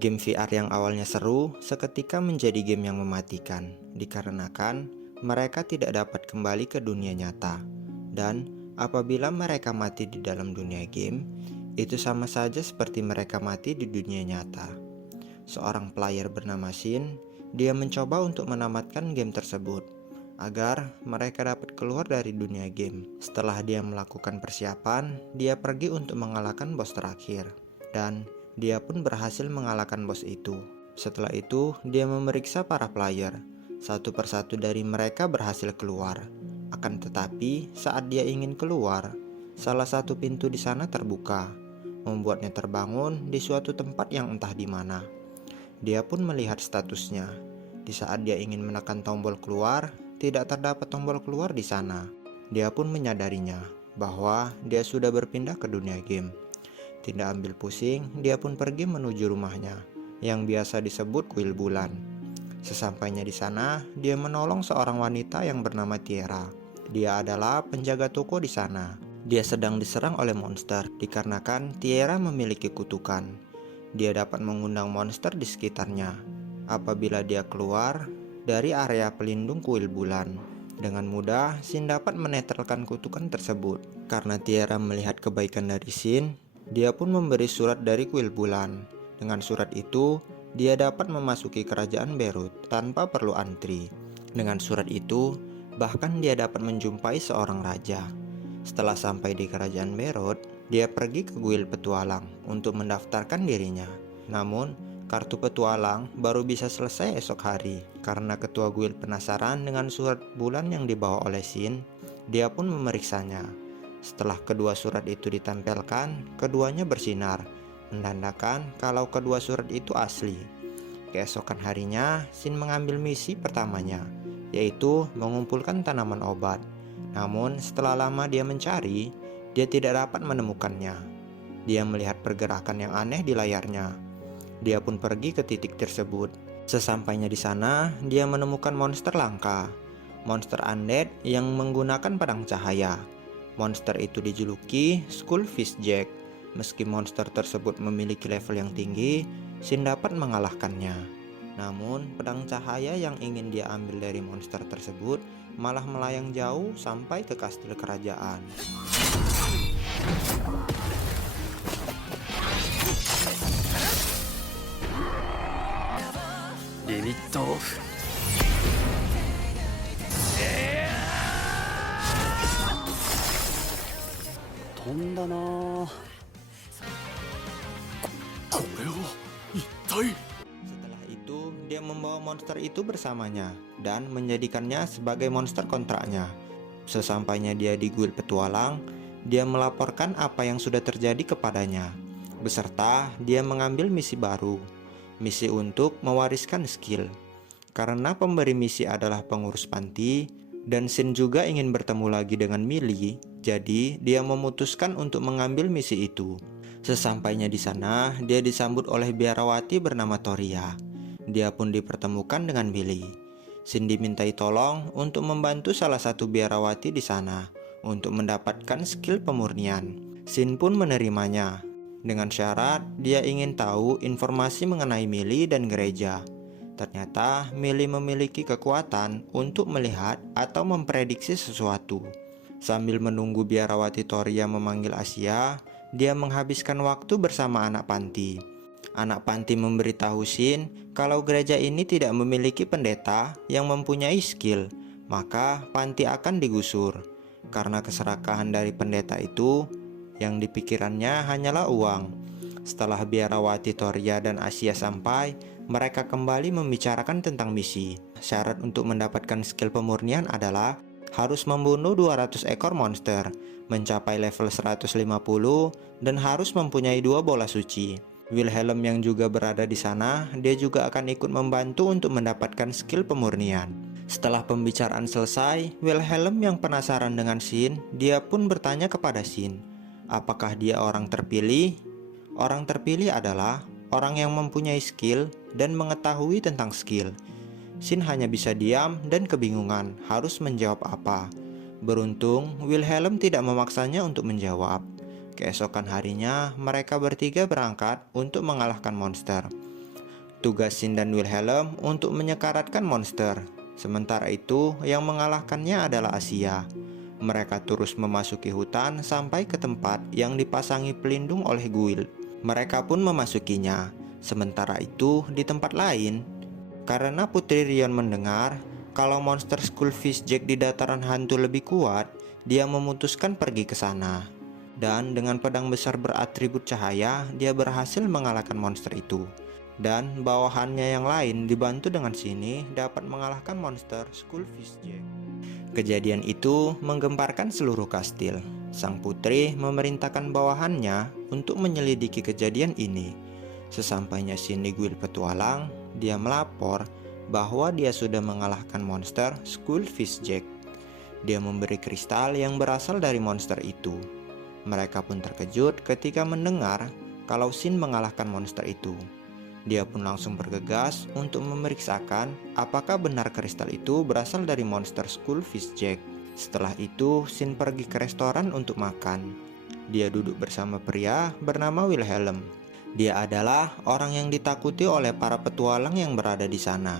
Game VR yang awalnya seru seketika menjadi game yang mematikan dikarenakan mereka tidak dapat kembali ke dunia nyata. Dan apabila mereka mati di dalam dunia game, itu sama saja seperti mereka mati di dunia nyata. Seorang player bernama Shin, dia mencoba untuk menamatkan game tersebut agar mereka dapat keluar dari dunia game. Setelah dia melakukan persiapan, dia pergi untuk mengalahkan bos terakhir. Dan dia pun berhasil mengalahkan bos itu. Setelah itu, dia memeriksa para player. Satu persatu dari mereka berhasil keluar. Akan tetapi, saat dia ingin keluar, salah satu pintu di sana terbuka, membuatnya terbangun di suatu tempat yang entah di mana. Dia pun melihat statusnya. Di saat dia ingin menekan tombol keluar, tidak terdapat tombol keluar di sana. Dia pun menyadarinya bahwa dia sudah berpindah ke dunia game. Tidak ambil pusing, dia pun pergi menuju rumahnya yang biasa disebut kuil bulan. Sesampainya di sana, dia menolong seorang wanita yang bernama Tiara. Dia adalah penjaga toko di sana. Dia sedang diserang oleh monster dikarenakan Tiara memiliki kutukan. Dia dapat mengundang monster di sekitarnya apabila dia keluar dari area pelindung kuil bulan. Dengan mudah, Shin dapat menetralkan kutukan tersebut. Karena Tiara melihat kebaikan dari Shin, dia pun memberi surat dari kuil bulan. Dengan surat itu, dia dapat memasuki kerajaan Beirut tanpa perlu antri. Dengan surat itu, bahkan dia dapat menjumpai seorang raja. Setelah sampai di kerajaan Beirut, dia pergi ke kuil petualang untuk mendaftarkan dirinya. Namun, kartu petualang baru bisa selesai esok hari karena ketua guild penasaran dengan surat bulan yang dibawa oleh Shin. Dia pun memeriksanya. Setelah kedua surat itu ditempelkan, keduanya bersinar, menandakan kalau kedua surat itu asli. Keesokan harinya, Shin mengambil misi pertamanya, yaitu mengumpulkan tanaman obat. Namun setelah lama dia mencari, dia tidak dapat menemukannya. Dia melihat pergerakan yang aneh di layarnya. Dia pun pergi ke titik tersebut. Sesampainya di sana, dia menemukan monster langka, monster undead yang menggunakan pedang cahaya. Monster itu dijuluki Skullfish Jack. Meski monster tersebut memiliki level yang tinggi, Shin dapat mengalahkannya. Namun, pedang cahaya yang ingin dia ambil dari monster tersebut malah melayang jauh sampai ke kastil kerajaan. Limit off. 飛んだなあ。これは一体。 Setelah itu, dia membawa monster itu bersamanya dan menjadikannya sebagai monster kontraknya. Sesampainya dia di guild petualang, dia melaporkan apa yang sudah terjadi kepadanya. Beserta dia mengambil misi baru, misi untuk mewariskan skill. Karena pemberi misi adalah pengurus panti, dan Shin juga ingin bertemu lagi dengan Millie, jadi dia memutuskan untuk mengambil misi itu. Sesampainya di sana, dia disambut oleh biarawati bernama Toria. Dia pun dipertemukan dengan Millie. Shin dimintai tolong untuk membantu salah satu biarawati di sana untuk mendapatkan skill pemurnian. Shin pun menerimanya dengan syarat dia ingin tahu informasi mengenai Millie dan gereja. Ternyata Millie memiliki kekuatan untuk melihat atau memprediksi sesuatu. Sambil menunggu biarawati Toria memanggil Asia, dia menghabiskan waktu bersama anak panti. Anak panti memberitahu Shin kalau gereja ini tidak memiliki pendeta yang mempunyai skill, maka panti akan digusur. Karena keserakahan dari pendeta itu, yang dipikirannya hanyalah uang. Setelah biarawati Toria dan Asia sampai, mereka kembali membicarakan tentang misi. Syarat untuk mendapatkan skill pemurnian adalah harus membunuh 200 ekor monster, mencapai level 150, dan harus mempunyai 2 bola suci. Wilhelm yang juga berada di sana, dia juga akan ikut membantu untuk mendapatkan skill pemurnian. Setelah pembicaraan selesai, Wilhelm yang penasaran dengan Shin, dia pun bertanya kepada Shin, apakah dia orang terpilih? Orang terpilih adalah orang yang mempunyai skill dan mengetahui tentang skill. Shin hanya bisa diam dan kebingungan harus menjawab apa. Beruntung, Wilhelm tidak memaksanya untuk menjawab. Keesokan harinya, mereka bertiga berangkat untuk mengalahkan monster. Tugas Shin dan Wilhelm untuk menyekaratkan monster. Sementara itu, yang mengalahkannya adalah Asia. Mereka terus memasuki hutan sampai ke tempat yang dipasangi pelindung oleh Guild. Mereka pun memasukinya. Sementara itu, di tempat lain, karena Putri Rion mendengar kalau monster Skullfish Jack di dataran hantu lebih kuat, dia memutuskan pergi ke sana. Dan dengan pedang besar beratribut cahaya, dia berhasil mengalahkan monster itu. Dan bawahannya yang lain dibantu dengan sini dapat mengalahkan monster Skullfish Jack. Kejadian itu menggemparkan seluruh kastil. Sang putri memerintahkan bawahannya untuk menyelidiki kejadian ini. Sesampainya Shin di Guild Petualang, dia melapor bahwa dia sudah mengalahkan monster Skullfish Jack. Dia memberi kristal yang berasal dari monster itu. Mereka pun terkejut ketika mendengar kalau Shin mengalahkan monster itu. Dia pun langsung bergegas untuk memeriksakan apakah benar kristal itu berasal dari monster Skullfish Jack. Setelah itu, Shin pergi ke restoran untuk makan. Dia duduk bersama pria bernama Wilhelm. Dia adalah orang yang ditakuti oleh para petualang yang berada di sana.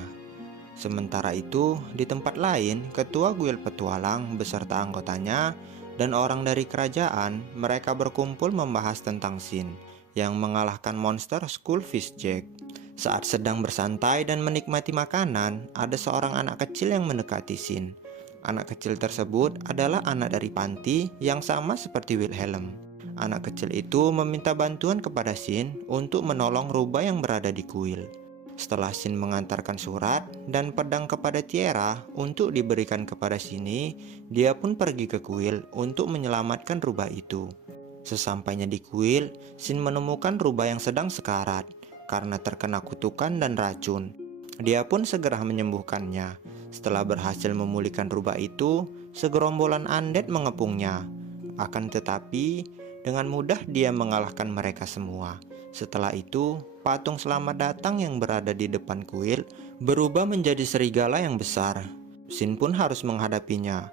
Sementara itu, di tempat lain, ketua Guild Petualang beserta anggotanya dan orang dari kerajaan, mereka berkumpul membahas tentang Shin yang mengalahkan monster Skullfish Jack. Saat sedang bersantai dan menikmati makanan, ada seorang anak kecil yang mendekati Shin. Anak kecil tersebut adalah anak dari panti yang sama seperti Wilhelm. Anak kecil itu meminta bantuan kepada Shin untuk menolong rubah yang berada di kuil. Setelah Shin mengantarkan surat dan pedang kepada Tiara untuk diberikan kepada Shinny, dia pun pergi ke kuil untuk menyelamatkan rubah itu. Sesampainya di kuil, Shin menemukan rubah yang sedang sekarat karena terkena kutukan dan racun. Dia pun segera menyembuhkannya. Setelah berhasil memulihkan rubah itu, segerombolan undead mengepungnya. Akan tetapi, dengan mudah dia mengalahkan mereka semua. Setelah itu, patung selamat datang yang berada di depan kuil berubah menjadi serigala yang besar. Shin pun harus menghadapinya.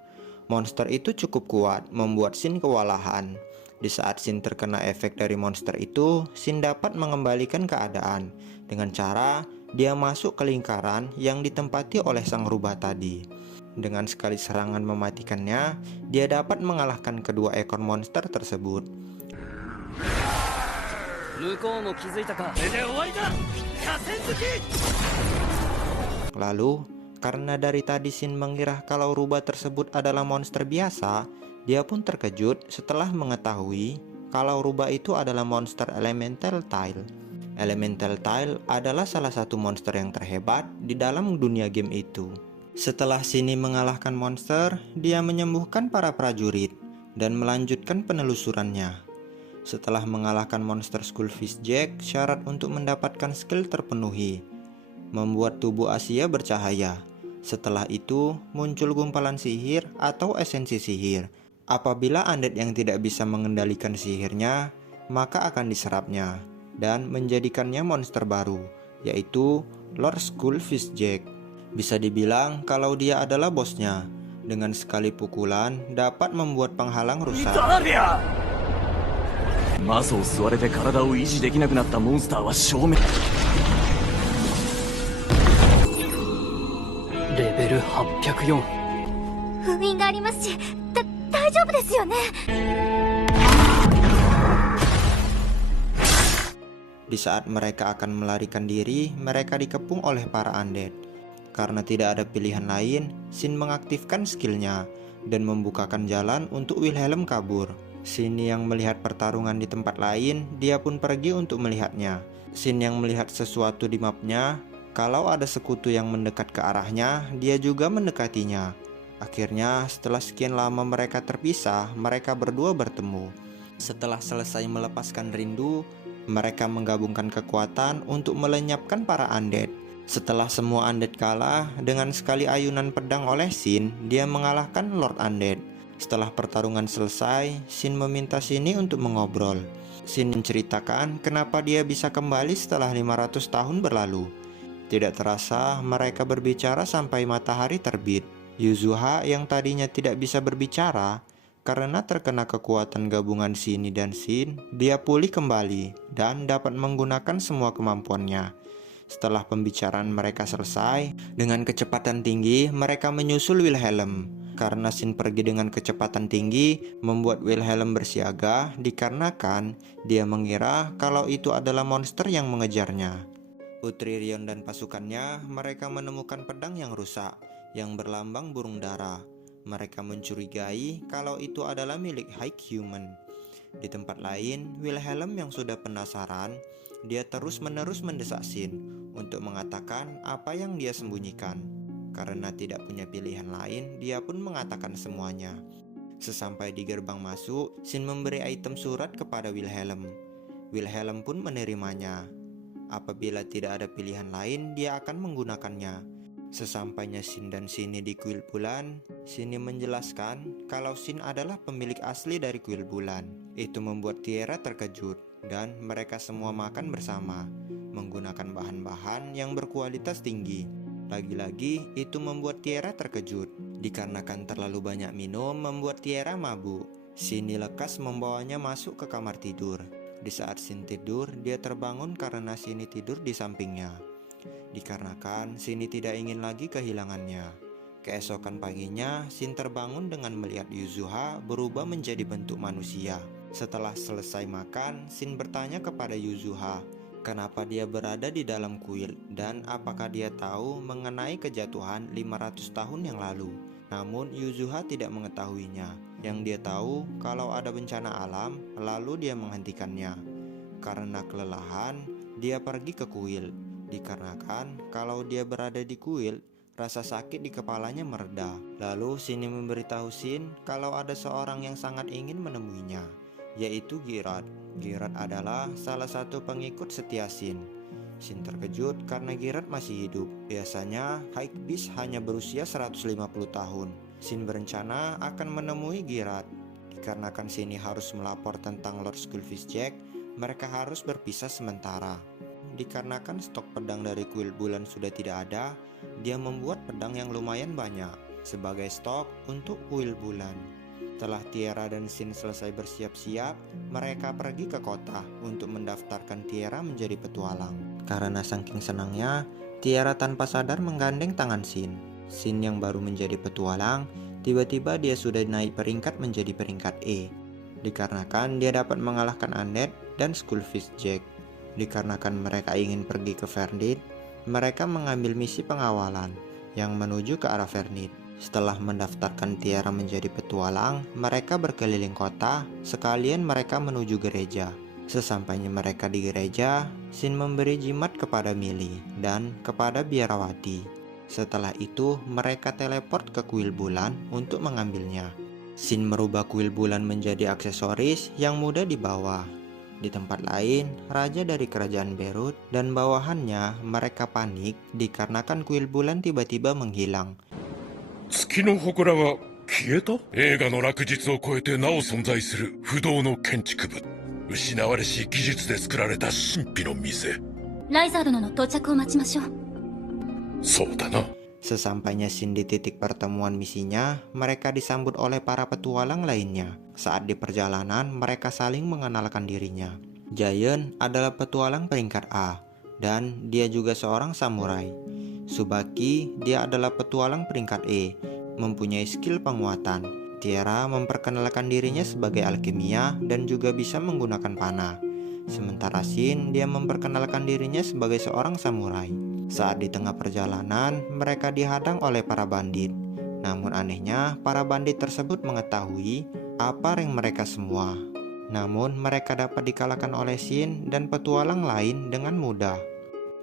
Monster itu cukup kuat, membuat Shin kewalahan. Di saat Shin terkena efek dari monster itu, Shin dapat mengembalikan keadaan dengan cara dia masuk ke lingkaran yang ditempati oleh sang rubah tadi. Dengan sekali serangan mematikannya, dia dapat mengalahkan kedua ekor monster tersebut. Lalu, karena dari tadi Shin mengira kalau rubah tersebut adalah monster biasa, dia pun terkejut setelah mengetahui kalau rubah itu adalah monster Elemental Tail. Elemental Tail adalah salah satu monster yang terhebat di dalam dunia game itu. Setelah Shinny mengalahkan monster, dia menyembuhkan para prajurit dan melanjutkan penelusurannya. Setelah mengalahkan monster Skullfish Jack, syarat untuk mendapatkan skill terpenuhi, membuat tubuh Asia bercahaya. Setelah itu, muncul gumpalan sihir atau esensi sihir. Apabila undead yang tidak bisa mengendalikan sihirnya, maka akan diserapnya dan menjadikannya monster baru, yaitu Lord Skullfish Jack. Bisa dibilang kalau dia adalah bosnya. Dengan sekali pukulan dapat membuat penghalang rusak. Level 804. 封印がありますし、大丈夫ですよね。 Di saat mereka akan melarikan diri, mereka dikepung oleh para undead. Karena tidak ada pilihan lain, Shin mengaktifkan skillnya dan membukakan jalan untuk Wilhelm kabur. Shin yang melihat pertarungan di tempat lain, dia pun pergi untuk melihatnya. Shin yang melihat sesuatu di mapnya, kalau ada sekutu yang mendekat ke arahnya, dia juga mendekatinya. Akhirnya, setelah sekian lama mereka terpisah, mereka berdua bertemu. Setelah selesai melepaskan rindu, mereka menggabungkan kekuatan untuk melenyapkan para undead. Setelah semua undead kalah, dengan sekali ayunan pedang oleh Shin, dia mengalahkan Lord Undead. Setelah pertarungan selesai, Shin meminta Shinny untuk mengobrol. Shin menceritakan kenapa dia bisa kembali setelah 500 tahun berlalu. Tidak terasa, mereka berbicara sampai matahari terbit. Yuzuha yang tadinya tidak bisa berbicara, karena terkena kekuatan gabungan Shinny dan Shin, dia pulih kembali dan dapat menggunakan semua kemampuannya. Setelah pembicaraan mereka selesai, dengan kecepatan tinggi mereka menyusul Wilhelm. Karena Shin pergi dengan kecepatan tinggi, membuat Wilhelm bersiaga dikarenakan dia mengira kalau itu adalah monster yang mengejarnya. Putri Rion dan pasukannya, mereka menemukan pedang yang rusak, yang berlambang burung dara. Mereka mencurigai kalau itu adalah milik High Human. Di tempat lain, Wilhelm yang sudah penasaran, dia terus-menerus mendesak Shin untuk mengatakan apa yang dia sembunyikan. Karena tidak punya pilihan lain, dia pun mengatakan semuanya. Sesampai di gerbang masuk, Shin memberi item surat kepada Wilhelm. Wilhelm pun menerimanya. Apabila tidak ada pilihan lain, dia akan menggunakannya. Sesampainya Shin dan Shinny di kuil bulan, Shinny menjelaskan kalau Shin adalah pemilik asli dari kuil bulan. Itu membuat Tiara terkejut, dan mereka semua makan bersama, menggunakan bahan-bahan yang berkualitas tinggi. Lagi-lagi itu membuat Tiara terkejut, dikarenakan terlalu banyak minum membuat Tiara mabuk. Shinny lekas membawanya masuk ke kamar tidur. Di saat Shin tidur, dia terbangun karena Shinny tidur di sampingnya. Dikarenakan Shinny tidak ingin lagi kehilangannya. Keesokan paginya, Shin terbangun dengan melihat Yuzuha berubah menjadi bentuk manusia. Setelah selesai makan, Shin bertanya kepada Yuzuha kenapa dia berada di dalam kuil dan apakah dia tahu mengenai kejatuhan 500 tahun yang lalu. Namun Yuzuha tidak mengetahuinya. Yang dia tahu kalau ada bencana alam, lalu dia menghentikannya. Karena kelelahan, dia pergi ke kuil. Dikarenakan kalau dia berada di kuil, rasa sakit di kepalanya mereda. Lalu Shinny memberitahu Shin kalau ada seorang yang sangat ingin menemuinya, yaitu Girat. Girat adalah salah satu pengikut setia Shin. Shin terkejut karena Girat masih hidup. Biasanya Hypebeast hanya berusia 150 tahun. Shin berencana akan menemui Girat. Dikarenakan Shinny harus melapor tentang Lord Skullfishjack, mereka harus berpisah sementara. Dikarenakan stok pedang dari kuil bulan sudah tidak ada, dia membuat pedang yang lumayan banyak sebagai stok untuk kuil bulan. Setelah Tiara dan Shin selesai bersiap-siap, mereka pergi ke kota untuk mendaftarkan Tiara menjadi petualang. Karena saking senangnya, Tiara tanpa sadar menggandeng tangan Shin. Shin yang baru menjadi petualang, tiba-tiba dia sudah naik peringkat menjadi peringkat E. Dikarenakan dia dapat mengalahkan Undead dan Skullfishjack. Dikarenakan mereka ingin pergi ke Fernit, mereka mengambil misi pengawalan yang menuju ke arah Fernit. Setelah mendaftarkan Tiara menjadi petualang, mereka berkeliling kota, sekalian mereka menuju gereja. Sesampainya mereka di gereja, Shin memberi jimat kepada Millie dan kepada biarawati. Setelah itu, mereka teleport ke kuil bulan untuk mengambilnya. Shin merubah kuil bulan menjadi aksesoris yang mudah dibawa. Di tempat lain, raja dari kerajaan Beirut dan bawahannya mereka panik dikarenakan kuil bulan tiba-tiba menghilang. 月の祠が消えた？映画の落日を超えてなお存在する不動の建築物。失われし技術で作られた神秘の店。ライザー殿の到着を待ちましょう。そうだな。 Sesampainya Shin di titik pertemuan misinya, mereka disambut oleh para petualang lainnya. Saat di perjalanan, mereka saling mengenalkan dirinya. Giant adalah petualang peringkat A, dan dia juga seorang samurai. Tsubaki, dia adalah petualang peringkat E, mempunyai skill penguatan. Tiara memperkenalkan dirinya sebagai alkimia dan juga bisa menggunakan panah. Sementara Shin, dia memperkenalkan dirinya sebagai seorang samurai. Saat di tengah perjalanan, mereka dihadang oleh para bandit. Namun anehnya, para bandit tersebut mengetahui apa rank mereka semua. Namun mereka dapat dikalahkan oleh Shin dan petualang lain dengan mudah.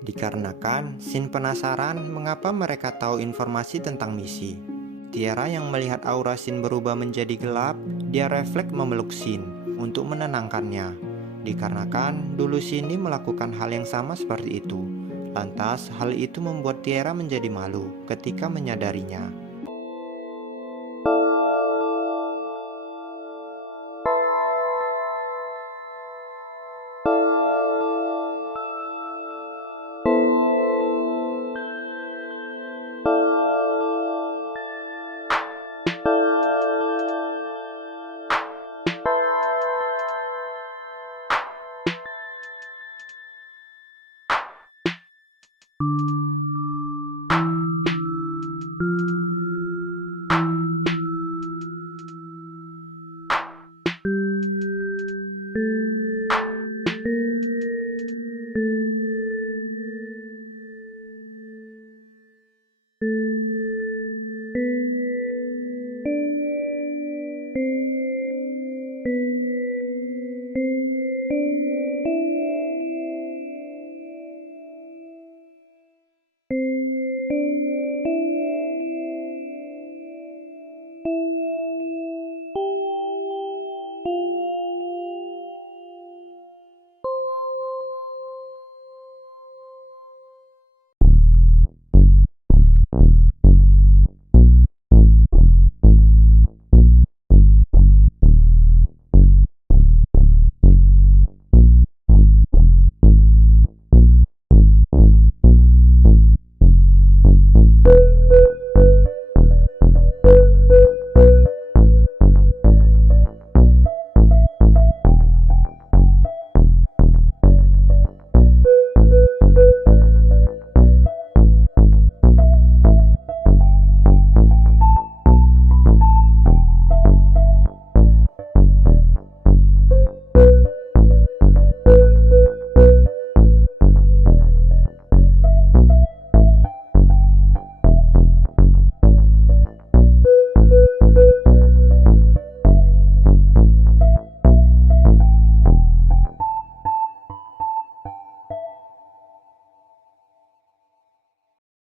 Dikarenakan Shin penasaran mengapa mereka tahu informasi tentang misi. Tiara yang melihat aura Shin berubah menjadi gelap, dia refleks memeluk Shin untuk menenangkannya. Dikarenakan dulu Shinny melakukan hal yang sama seperti itu. Lantas hal itu membuat Tiara menjadi malu ketika menyadarinya.